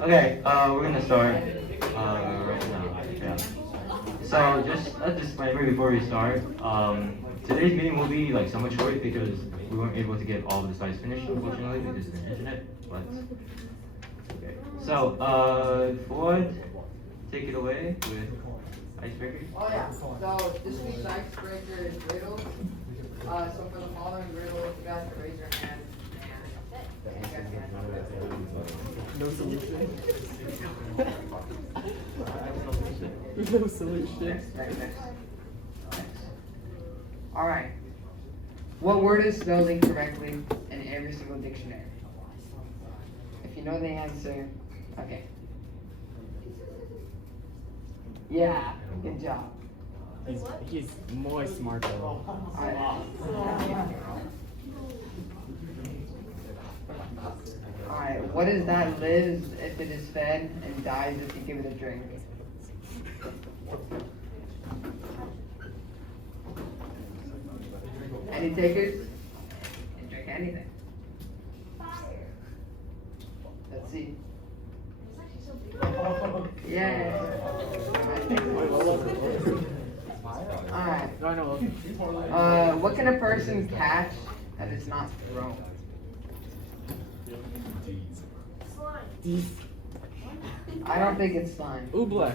Okay, we're gonna start right now. Yeah. So just a disclaimer before we start. Today's meeting will be like somewhat short because we weren't able to get all of the slides finished, unfortunately, because of the internet. But okay. So Ford, take it away with icebreaker. Oh yeah, so this week's icebreaker is riddles. So for the following riddles, you guys can raise your hand and you guys can No solution. No solution. Next. Alright. What word is spelled incorrectly in every single dictionary? If you know the answer, okay. Yeah, good job. He's more smart though. Alright, what is that lives if it is fed and dies if you give it a drink? Any takers? Can drink anything. Let's see. Yeah. Alright. What can a person catch that is not thrown? I don't think it's slime. Oobleck.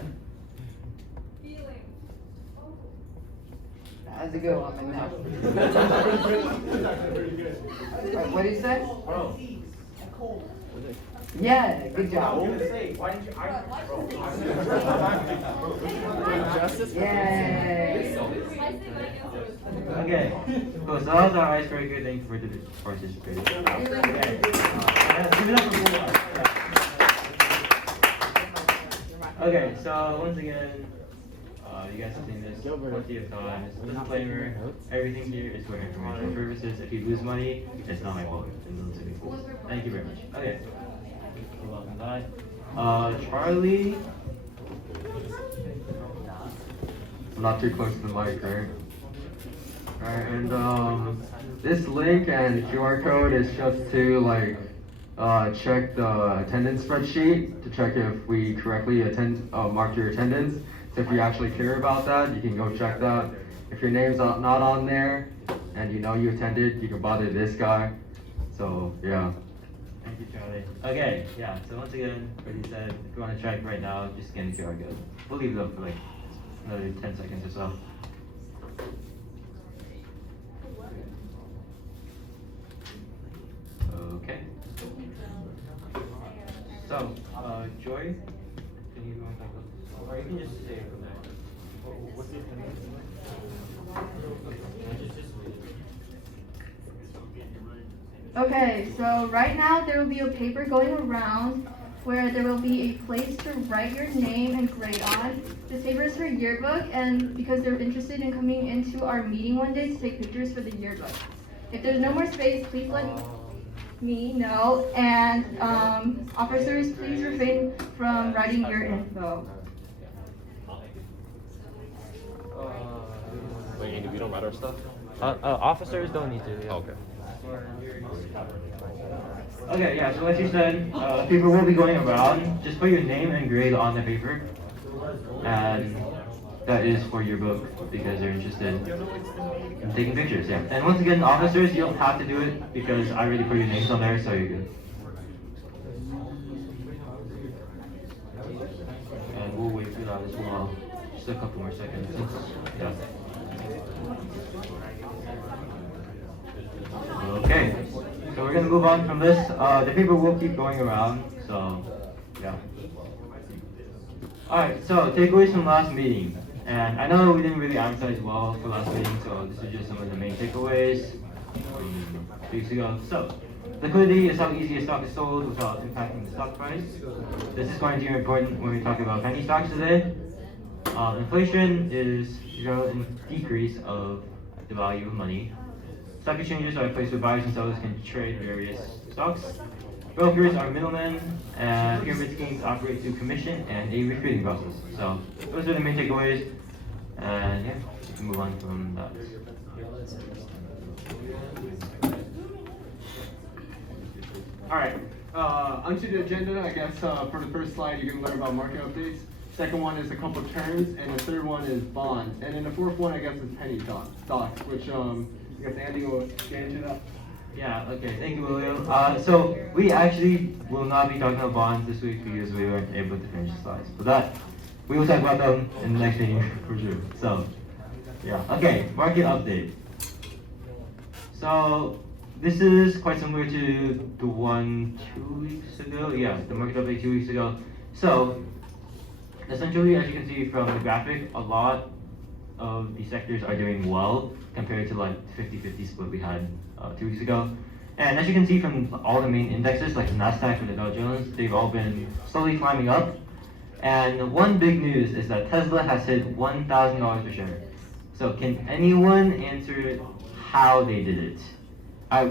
That's a good one, man. What do you say? Yeah, good job. Yay. Okay. Cool. So that was our icebreaker. Thank you for participating. Okay. Give it up for Ford. Okay. So once again, you guys have seen this plenty of times. Disclaimer: everything here is for informational purposes. If you lose money, it's not my fault. Thank you very much. Okay. Charlie. I'm not too close to the mic, right? Alright, and this link and QR code is just to like check the attendance spreadsheet to check if we correctly mark your attendance. So if you actually care about that, you can go check that. If your name's not on there and you know you attended, you can bother this guy. So yeah. Thank you, Charlie. Okay, yeah. So once again, like you said, if you want to check right now, just scan the QR code. We'll leave it up for like another 10 seconds or so. Okay. So, Joy, can you go back up? Or you can just stay from there. What's the attendance? Okay, so right now there will be a paper going around where there will be a place to write your name and grade on. This paper is for yearbook, and because they're interested in coming into our meeting one day to take pictures for the yearbook. If there's no more space, please let me know, and officers, please refrain from writing your info. Wait, we don't write our stuff? Officers don't need to. Yeah. Okay. Okay, yeah, so as you said, people will be going around. Just put your name and grade on the paper. And that is for your book because they're interested in taking pictures, yeah. And once again, officers, you don't have to do it because I already put your names on there, so you're good. And we'll wait for that as well. Just a couple more seconds. Yeah. Okay, so we're gonna move on from this. The paper will keep going around, so yeah. Alright, so takeaways from last meeting. And I know we didn't really advertise well for last meeting, so this is just some of the main takeaways from 2 weeks ago. So, liquidity is how easy a stock is sold without impacting the stock price. This is going to be important when we talk about penny stocks today. Inflation is a decrease of the value of money. Stock exchanges are a place where buyers and sellers can trade various stocks. Brokers are middlemen, and pyramid schemes operate through commission and a recruiting process. So those are the main takeaways, and yeah, we can move on from that. All right. Onto the agenda, I guess for the first slide, you can learn about market updates. Second one is a couple terms, and the third one is bonds. And then the fourth one, I guess, is penny stocks, which I guess Andy will get into that. Yeah, okay, thank you, William. So we actually will not be talking about bonds this week because we weren't able to finish the slides. But that, we will talk about them in the next meeting for sure. So, yeah, okay, market update. So, this is quite similar to the one 2 weeks ago. Yeah, the market update 2 weeks ago. So, essentially, as you can see from the graphic, a lot of the sectors are doing well compared to like 50-50 split we had 2 weeks ago. And as you can see from all the main indexes like the Nasdaq and the Dow Jones, they've all been slowly climbing up. And one big news is that Tesla has hit $1,000 per share. So can anyone answer how they did it?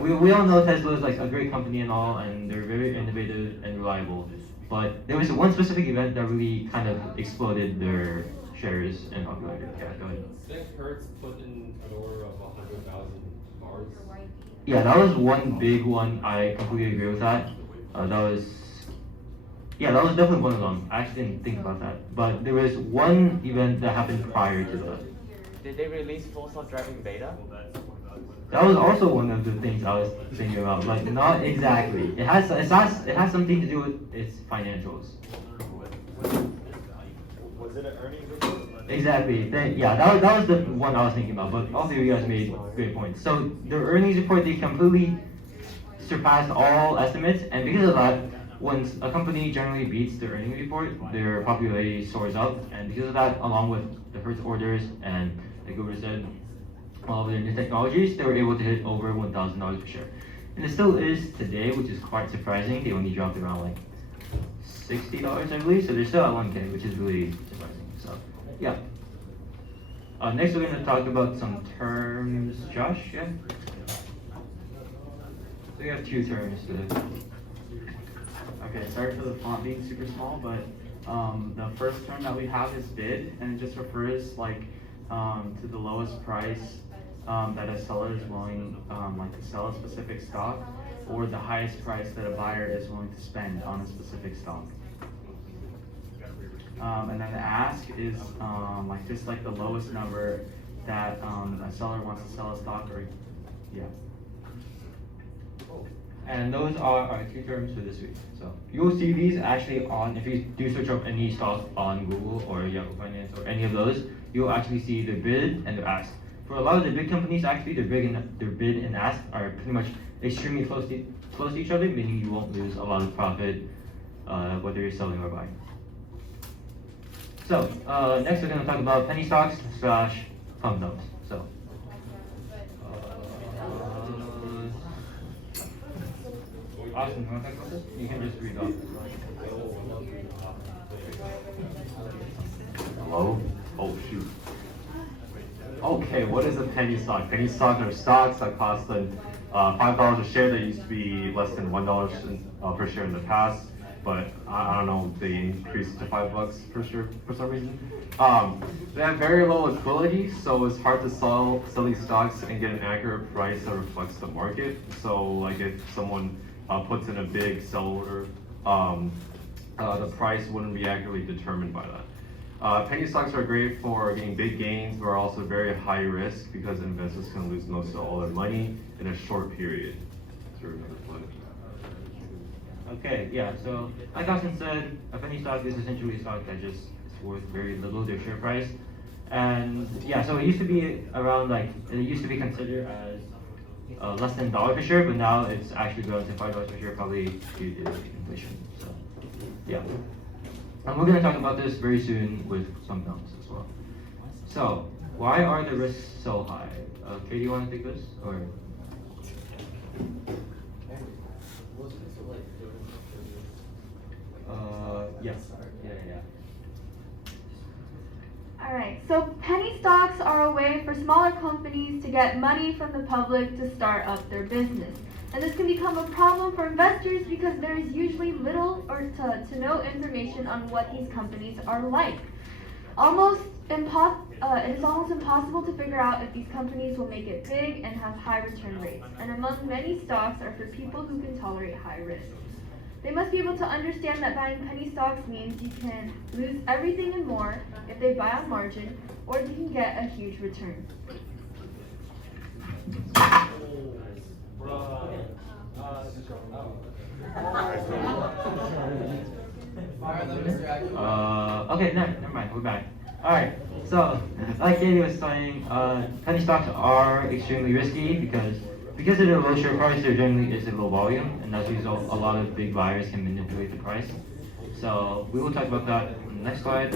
We all know Tesla is like a great company and all, and they're very innovative and reliable. But there was one specific event that really kind of exploded their shares and popularity. Yeah, go ahead. Did Hertz put in an order of 100,000 cars? Yeah, that was one big one. I completely agree with that. That was definitely one of them. I actually didn't think about that. But there was one event that happened prior to that. Did they release full self-driving beta? That was also one of the things I was thinking about. Like, not exactly. It has something to do with its financials. Was it an earnings report? Exactly. That was the one I was thinking about. But all three of you guys made great points. So the earnings report, they completely surpassed all estimates, and because of that, once a company generally beats their earnings report, their popularity soars up, and because of that, along with the Hertz orders and like Uber said, all of their new technologies, they were able to hit over $1,000 per share. And it still is today, which is quite surprising. They only dropped around like $60, I believe, so they're still at 1K, which is really surprising. So, yeah. Next, we're going to talk about some terms. Josh, yeah? So we have two terms today. Okay, sorry for the font being super small, but the first term that we have is bid, and it just refers to the lowest price that a seller is willing to sell a specific stock, or the highest price that a buyer is willing to spend on a specific stock. And then the ask is just the lowest number that a seller wants to sell a stock, or yeah. And those are our two terms for this week. So you'll see these actually on, if you do search up any stock on Google or Yahoo Finance or any of those, you'll actually see their bid and their ask. For a lot of the big companies, actually, their bid and ask are pretty much extremely close to each other, meaning you won't lose a lot of profit whether you're selling or buying. So next we're going to talk about penny stocks / pump dumps. So. Austin, you want to talk about this? You can just read off. Hello? Oh, shoot. Okay, what is a penny stock? Penny stocks are stocks that cost them $5 a share. That used to be less than $1 per share in the past, but I don't know, they increased to $5 per share for some reason. They have very low liquidity, so it's hard to sell these stocks and get an accurate price that reflects the market. So like if someone puts in a big sell order, the price wouldn't be accurately determined by that. Penny stocks are great for getting big gains, but are also very high risk because investors can lose most of all their money in a short period. Okay, yeah, so like Austin said, a penny stock is essentially a stock that just is worth very little, their share price. And yeah, so it used to be around it used to be considered as less than $1 per share, but now it's actually grown to $5 per share, probably due to inflation. So, yeah. And we're going to talk about this very soon with some dumps as well. So, why are the risks so high? Katie, you want to take this? Or? Yes. Yeah. Alright, so penny stocks are a way for smaller companies to get money from the public to start up their business. And this can become a problem for investors because there is usually little or to no information on what these companies are like. It is almost impossible to figure out if these companies will make it big and have high return rates. And among many stocks are for people who can tolerate high risk. They must be able to understand that buying penny stocks means you can lose everything and more if they buy on margin, or you can get a huge return. Okay, never mind, we're back. Alright, so, like Katie was saying, penny stocks are extremely risky because of their low share price, there generally is a low volume, and as a result, a lot of big buyers can manipulate the price. So, we will talk about that in the next slide.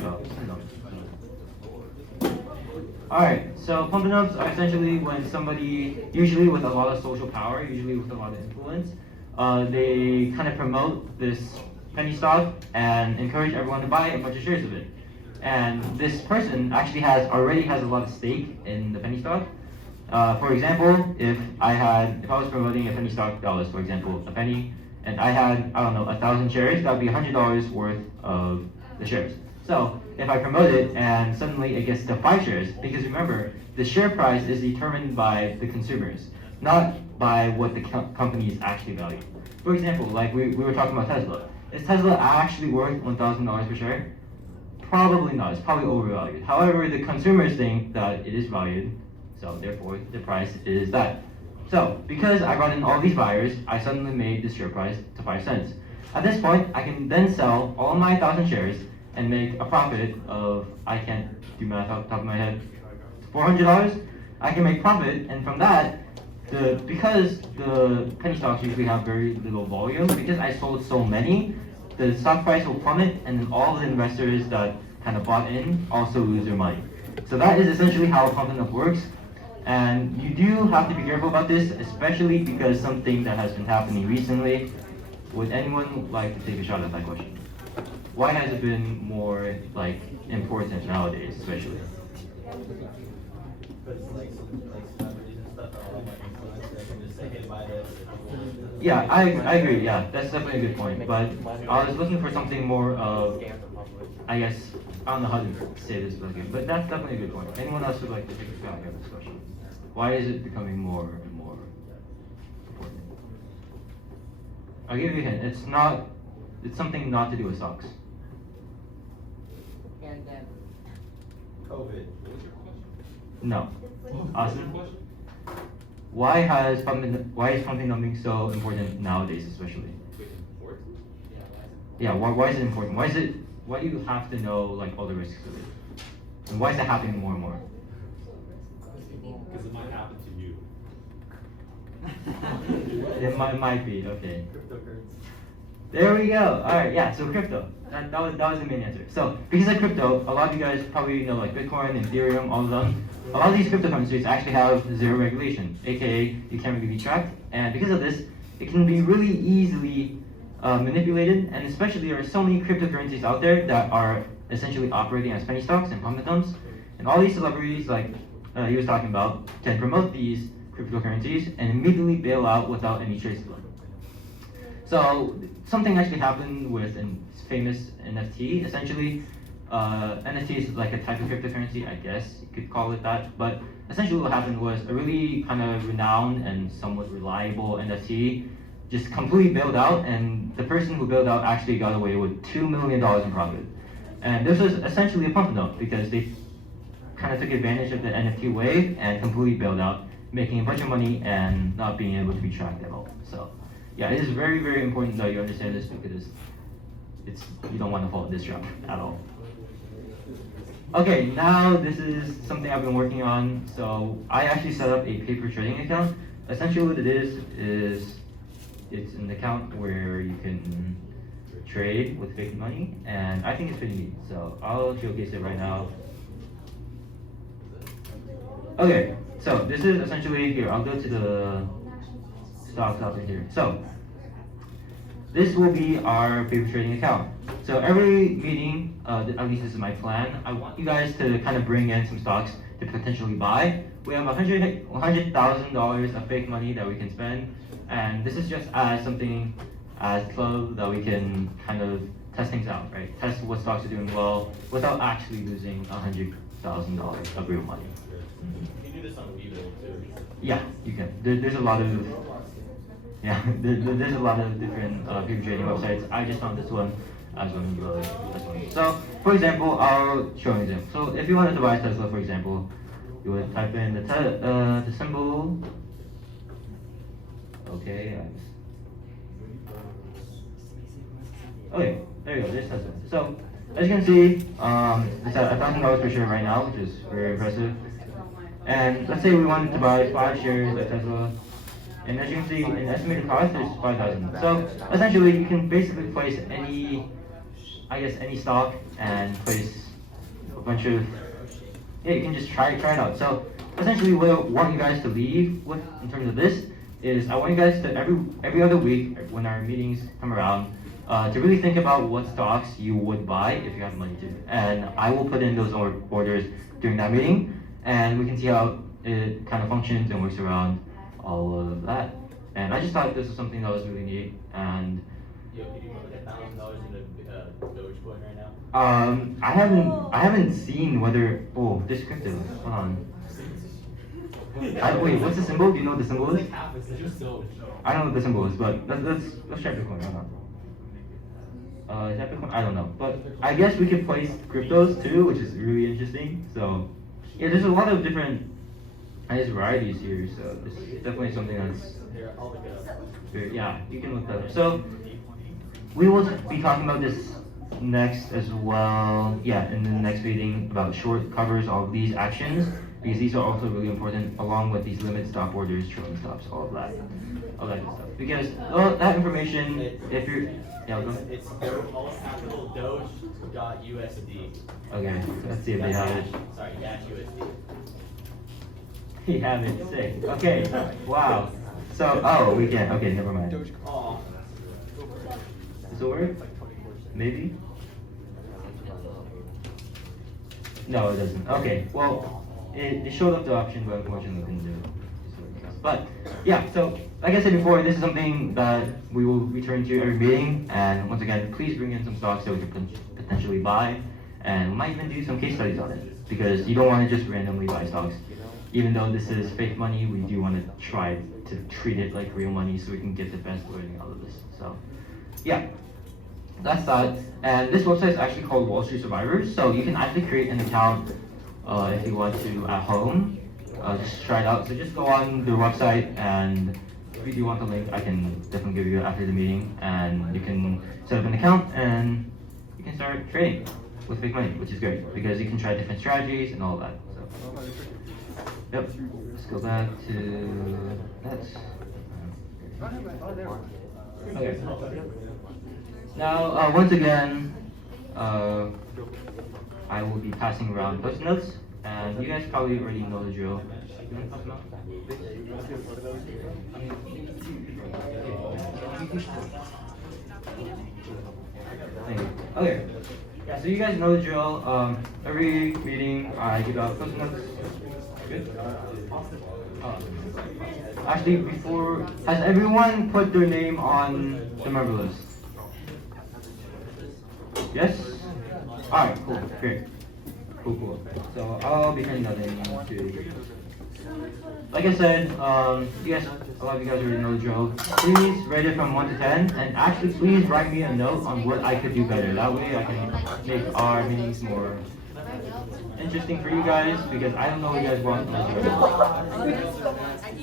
Alright, so pump and dumps are essentially when somebody, usually with a lot of social power, usually with a lot of influence, they kind of promote this penny stock and encourage everyone to buy a bunch of shares of it. And this person actually already has a lot of stake in the penny stock. For example, if I was promoting a penny stock that was, for example, a penny, and I had, I don't know, 1,000 shares, that would be $100 worth of the shares. So if I promote it and suddenly it gets to 5 shares, because remember, the share price is determined by the consumers, not by what the company is actually valued. For example, like we were talking about Tesla. Is Tesla actually worth $1,000 per share? Probably not. It's probably overvalued. However, the consumers think that it is valued, so therefore the price is that. So because I brought in all these buyers, I suddenly made the share price to 5 cents. At this point, I can then sell all my 1,000 shares and make a profit of, I can't do math off the top of my head, $400. I can make profit, and from that, because the penny stocks usually have very little volume, because I sold so many, the stock price will plummet, and then all the investors that kind of bought in also lose their money. So that is essentially how a pump and dump works. And you do have to be careful about this, especially because something that has been happening recently. Would anyone like to take a shot at that question? Why has it been more important nowadays, especially? Yeah, I agree. Yeah, that's definitely a good point. But I was looking for something more of, I guess, I don't know how to say this, but that's definitely a good point. Anyone else would like to take a shot at this question? Why is it becoming more and more important? I'll give you a hint. It's something not to do with stocks. Pandemic. COVID. No. Austin? Why is pumping dumping so important nowadays, especially? Important? Yeah, why is it important? Why do you have to know all the risks of it? And why is it happening more and more? Because it might happen to you. It might be, okay. Cryptocurrency. There we go. Alright, yeah, so crypto. That was the main answer. So, because of crypto, a lot of you guys probably know Bitcoin, Ethereum, all of them. A lot of these cryptocurrencies actually have zero regulation, aka you can't really be tracked. And because of this, it can be really easily manipulated, and especially there are so many cryptocurrencies out there that are essentially operating as penny stocks and pump and dumps. And all these celebrities, like he was talking about, can promote these cryptocurrencies and immediately bail out without any trace of them. So something actually happened with a famous NFT. Essentially, NFT is like a type of cryptocurrency, I guess you could call it that. But essentially what happened was a really kind of renowned and somewhat reliable NFT just completely bailed out, and the person who bailed out actually got away with $2 million in profit. And this was essentially a pump and dump because they kind of took advantage of the NFT wave and completely bailed out, making a bunch of money and not being able to be tracked at all. So yeah, it is very, very important that you understand this because you don't want to fall in this trap at all. Okay, now this is something I've been working on. So I actually set up a paper trading account. Essentially what it is it's an account where you can trade with fake money, and I think it's pretty neat. So I'll showcase it right now. Okay, so this is essentially here. I'll go to the stocks up in here. So this will be our paper trading account. So every meeting, at least this is my plan, I want you guys to kind of bring in some stocks to potentially buy. We have $100,000 of fake money that we can spend, and this is just as something as club that we can kind of test things out, right? Test what stocks are doing well without actually losing $100,000 of real money. You can do this on Webull too. Yeah, you can. There's a lot of Yeah, there's a lot of different paper trading websites. I just found this one as one of the best ones. So, for example, I'll show an example. So, if you wanted to buy a Tesla, for example, you would type in the symbol. Okay. Okay, there you go. There's Tesla. So, as you can see, it's at $1,000 per share right now, which is very impressive. And let's say we wanted to buy 5 shares of Tesla. And as you can see, an estimated cost is 5,000. So essentially, you can basically place any stock and place a bunch of, yeah, you can just try it out. So essentially, what I want you guys to leave with in terms of this is I want you guys to every other week when our meetings come around to really think about what stocks you would buy if you have money to. And I will put in those orders during that meeting, and we can see how it kind of functions and works around all of that. And I just thought this was something that was really neat. And Yo, could you put like $1,000 in a Dogecoin right now? I haven't seen whether, oh, this crypto, hold on. Wait, what's the symbol? Do you know what the symbol is? It's just Doge. I don't know what the symbol is, but let's try Bitcoin. Hold on. Is that Bitcoin? I don't know, but I guess we could place cryptos too, which is really interesting. So yeah, there's a lot of different varieties here. So this is definitely something that's Here, I'll look it up. very, yeah, you can look that up. So we will be talking about this next as well. Yeah, in the next meeting about short covers, all of these actions, because these are also really important, along with these limit stop orders, trailing stops, all of that good stuff. Because that information, if you're, yeah, go ahead. It's all capital Doge.USD. Okay, let's see if they have it. Sorry, dash USD. They have it, sick. Okay, wow. So, oh, we can't. Okay, never mind. Oh. Does it work? Maybe? No, it doesn't. Okay, well, it showed up the option, but unfortunately couldn't do it. But, yeah, so, like I said before, this is something that we will return to every meeting. And once again, please bring in some stocks that we can potentially buy. And we might even do some case studies on it. Because you don't want to just randomly buy stocks. Even though this is fake money, we do want to try to treat it like real money so we can get the best learning out of this. So, yeah, that's that. And this website is actually called Wall Street Survivors. So you can actually create an account if you want to at home. Just try it out. So just go on their website, and if you do want the link, I can definitely give you after the meeting. And you can set up an account and you can start trading with fake money, which is great because you can try different strategies and all of that. So. Yep, let's go back to that. Okay. Now, once again, I will be passing around post notes, and you guys probably already know the drill. You want to pass them out? Thank you. Okay. Yeah, so you guys know the drill. Every meeting, I give out post notes. Good. Actually, before, has everyone put their name on the member list? Yes? Alright, cool, great. Cool. So I'll be turning that in to, like I said, you guys, a lot of you guys already know the drill. Please rate it from 1 to 10, and actually please write me a note on what I could do better. That way I can make our meetings more interesting for you guys, because I don't know what you guys want from this drill.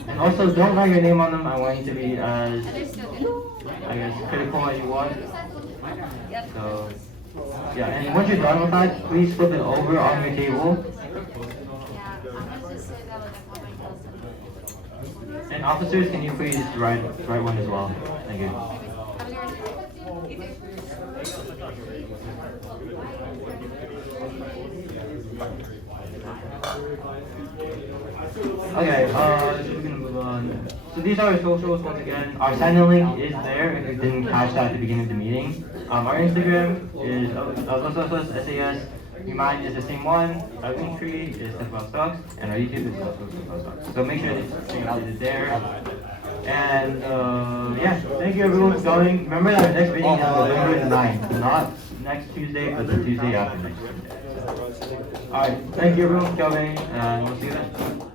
And also, don't write your name on them. I want you to be as, I guess, critical as you want. So, yeah, and once you're done with that, please flip it over on your table. And officers, can you please write one as well? Thank you. Okay, so we're gonna move on. So these are our socials once again. Our sign-in link is there if you didn't catch that at the beginning of the meeting. Our Instagram is SAS. Mine is the same one. Our Linktree is Talk About Stocks, and our YouTube is also Talk About Stocks. So make sure that check out it there. And yeah, thank you everyone for coming. Remember that our next meeting is November 9th, not next Tuesday, but the Tuesday after next Tuesday. Alright, thank you everyone for coming, and we'll see you then.